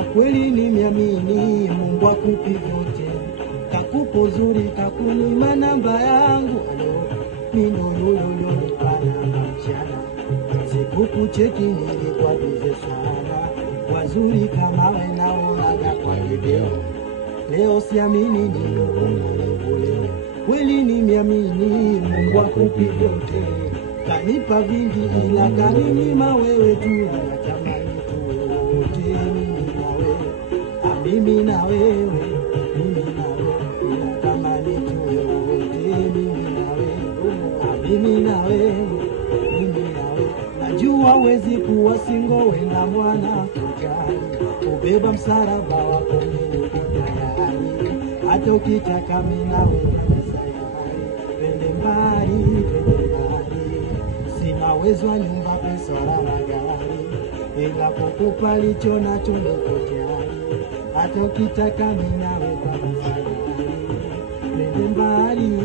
Akweli nimeamini Mungu akupi vyote, kakupa uzuri, kakunyima namba yangu. Minulululu pana mchana, sikukucheki nilikuwa bize sana. Wazuri kama we naonaga kwa video, leo siamini nilikuona. Kweli nimeamini Mungu akupi vyote, kanipa vingi ila kaninyima wewe tu. Natamani tuote mimi na wewe, mimi na wewe, natamani tuote mimi na wewe, mimi na wewe. Najua wezi kuwa singowe na mwana kujali, ubeba msalaba wako mimi kujali. Hata ukitaka mimi na wewe pende mbali, sina uwezo wa nyumba, pesa wala magari, ila kukupa licho nacho niko tayari. Hata ukitaka mimi na wewe pende mbali.